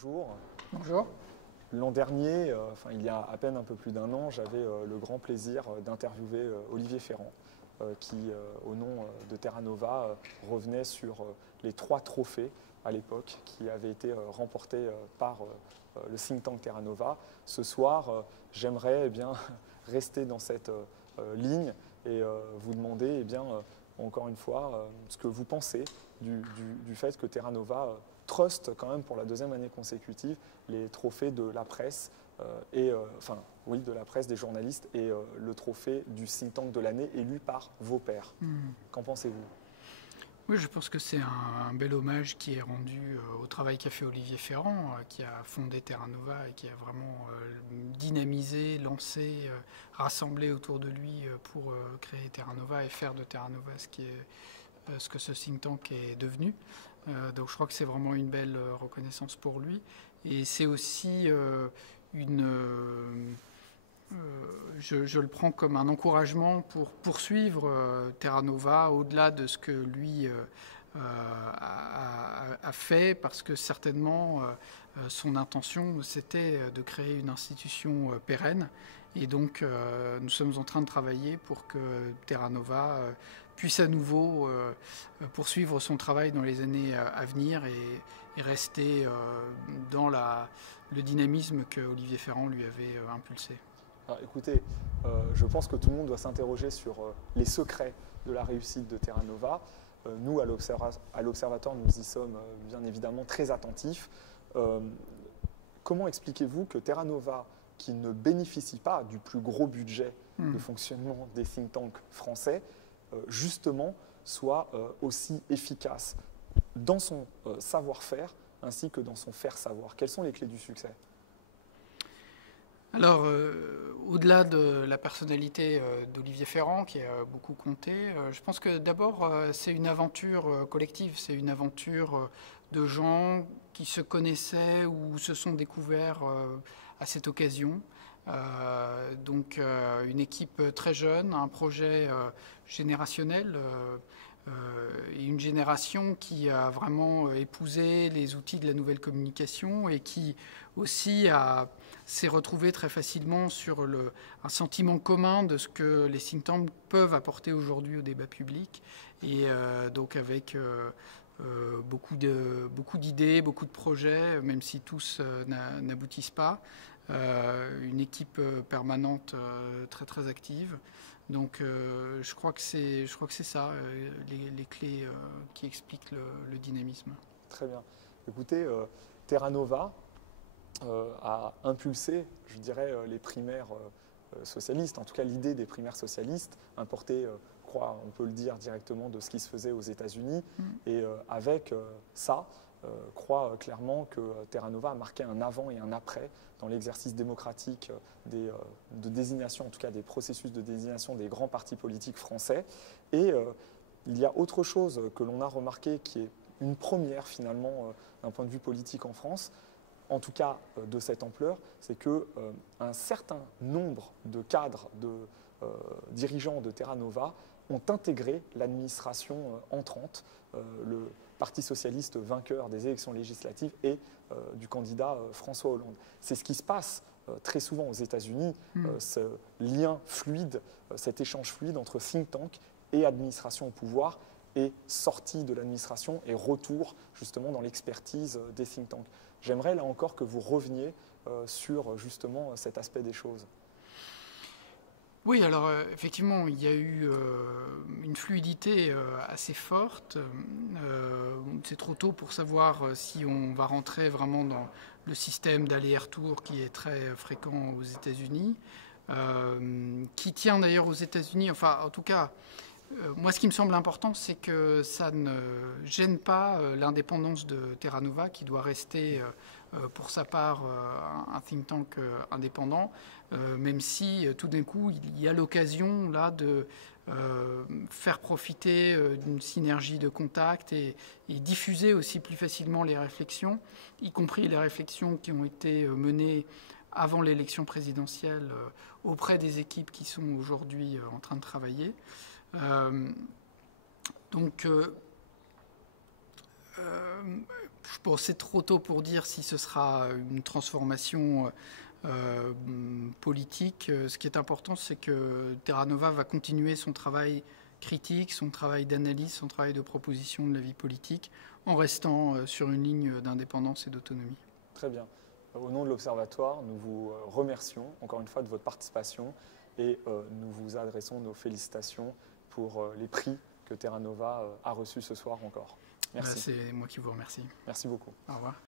bonjour. Bonjour. L'an dernier, il y a à peine un peu plus d'un an, j'avais le grand plaisir d'interviewer Olivier Ferrand, qui, au nom de Terra Nova, revenait sur les 3 trophées à l'époque qui avaient été remportés par le think tank Terra Nova. Ce soir, j'aimerais rester dans cette ligne et vous demander encore une fois ce que vous pensez du fait que Terra Nova trust quand même pour la 2e année consécutive les trophées de la presse de la presse, des journalistes et le trophée du think tank de l'année élu par vos pairs. Qu'en pensez-vous? Oui, je pense que c'est un bel hommage qui est rendu au travail qu'a fait Olivier Ferrand, qui a fondé Terra Nova et qui a vraiment dynamisé, lancé, rassemblé autour de lui pour créer Terra Nova et faire de Terra Nova ce que ce think tank est devenu. Donc je crois que c'est vraiment une belle reconnaissance pour lui. Et c'est aussi je le prends comme un encouragement pour poursuivre Terra Nova au-delà de ce que lui a fait, parce que certainement son intention c'était de créer une institution pérenne. Et donc nous sommes en train de travailler pour que Terra Nova puisse à nouveau poursuivre son travail dans les années à venir et rester dans le dynamisme que Olivier Ferrand lui avait impulsé. Alors, écoutez, je pense que tout le monde doit s'interroger sur les secrets de la réussite de Terra Nova. Nous, à l'Observatoire, nous y sommes bien évidemment très attentifs. Comment expliquez-vous que Terra Nova, qui ne bénéficie pas du plus gros budget de fonctionnement des think tanks français, justement, soit aussi efficace dans son savoir-faire ainsi que dans son faire-savoir? Quelles sont les clés du succès? Alors, au-delà de la personnalité d'Olivier Ferrand, qui a beaucoup compté, je pense que d'abord, c'est une aventure collective, c'est une aventure de gens qui se connaissaient ou se sont découverts à cette occasion. Donc, une équipe très jeune, un projet générationnel, et une génération qui a vraiment épousé les outils de la nouvelle communication et qui aussi s'est retrouvée très facilement sur un sentiment commun de ce que les think tanks peuvent apporter aujourd'hui au débat public. Et donc avec beaucoup d'idées, beaucoup de projets, même si tous n'aboutissent pas. Une équipe permanente très très active. Donc je crois que c'est ça, les clés qui expliquent le dynamisme. Très bien. Écoutez, Terra Nova a impulsé, je dirais, les primaires socialistes, en tout cas l'idée des primaires socialistes, importée, on peut le dire directement, de ce qui se faisait aux États-Unis. Et avec ça, croit clairement que Terra Nova a marqué un avant et un après dans l'exercice démocratique de désignation, en tout cas des processus de désignation des grands partis politiques français. Et il y a autre chose que l'on a remarqué qui est une première finalement d'un point de vue politique en France, en tout cas de cette ampleur, c'est qu'un certain nombre de cadres, de dirigeants de Terra Nova ont intégré l'administration entrante, le Parti socialiste vainqueur des élections législatives et du candidat François Hollande. C'est ce qui se passe très souvent aux États-Unis, ce lien fluide, cet échange fluide entre think tank et administration au pouvoir, et sortie de l'administration et retour justement dans l'expertise des think tanks. J'aimerais là encore que vous reveniez sur justement cet aspect des choses. Oui, alors effectivement, il y a eu une fluidité assez forte. C'est trop tôt pour savoir si on va rentrer vraiment dans le système d'aller-retour qui est très fréquent aux États-Unis, qui tient d'ailleurs aux États-Unis, enfin en tout cas, moi ce qui me semble important, c'est que ça ne gêne pas l'indépendance de Terra Nova, qui doit rester pour sa part un think tank indépendant, même si tout d'un coup il y a l'occasion là de faire profiter d'une synergie de contacts et diffuser aussi plus facilement les réflexions, y compris les réflexions qui ont été menées avant l'élection présidentielle auprès des équipes qui sont aujourd'hui en train de travailler. Donc Je pense que c'est trop tôt pour dire si ce sera une transformation politique. Ce qui est important, c'est que Terra Nova va continuer son travail critique, son travail d'analyse, son travail de proposition de la vie politique, en restant sur une ligne d'indépendance et d'autonomie. Très bien. Au nom de l'Observatoire, nous vous remercions encore une fois de votre participation et nous vous adressons nos félicitations pour les prix que Terra Nova a reçus ce soir encore. Merci. C'est moi qui vous remercie. Merci beaucoup. Au revoir.